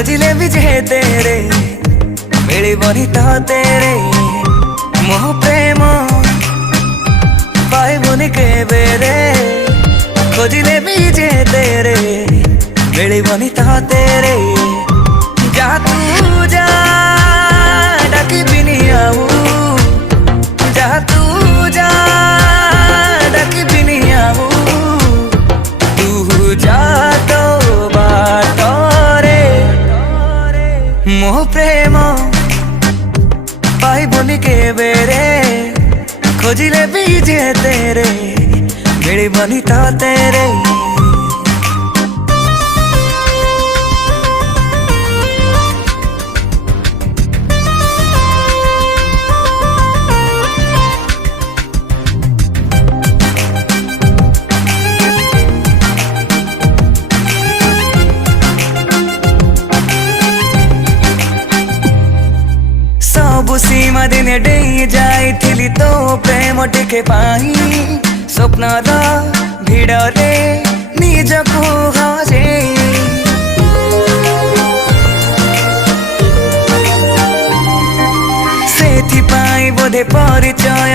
खोजिले भी जे तेरे मिलिबनी तो तेरे मोह प्रेम पाइबुनि केबे रे खोजिले भी जे तेरे मिलिबनी तो तेरे जा तू जा डाकिबिनि आऊ जा तू जा डाकिबिनि आऊ तू जा तो बाटरे मोह प्रेम पाइबुनि केबे रे खोजिले भी जे तेरे मिलिबनी तो तेरे सबु सीमा दिने डेई जाइथिली तो प्रेम टिके पाई स्वप्नर भिड़रे निजको हरे सेथिपाई बोधे परिचय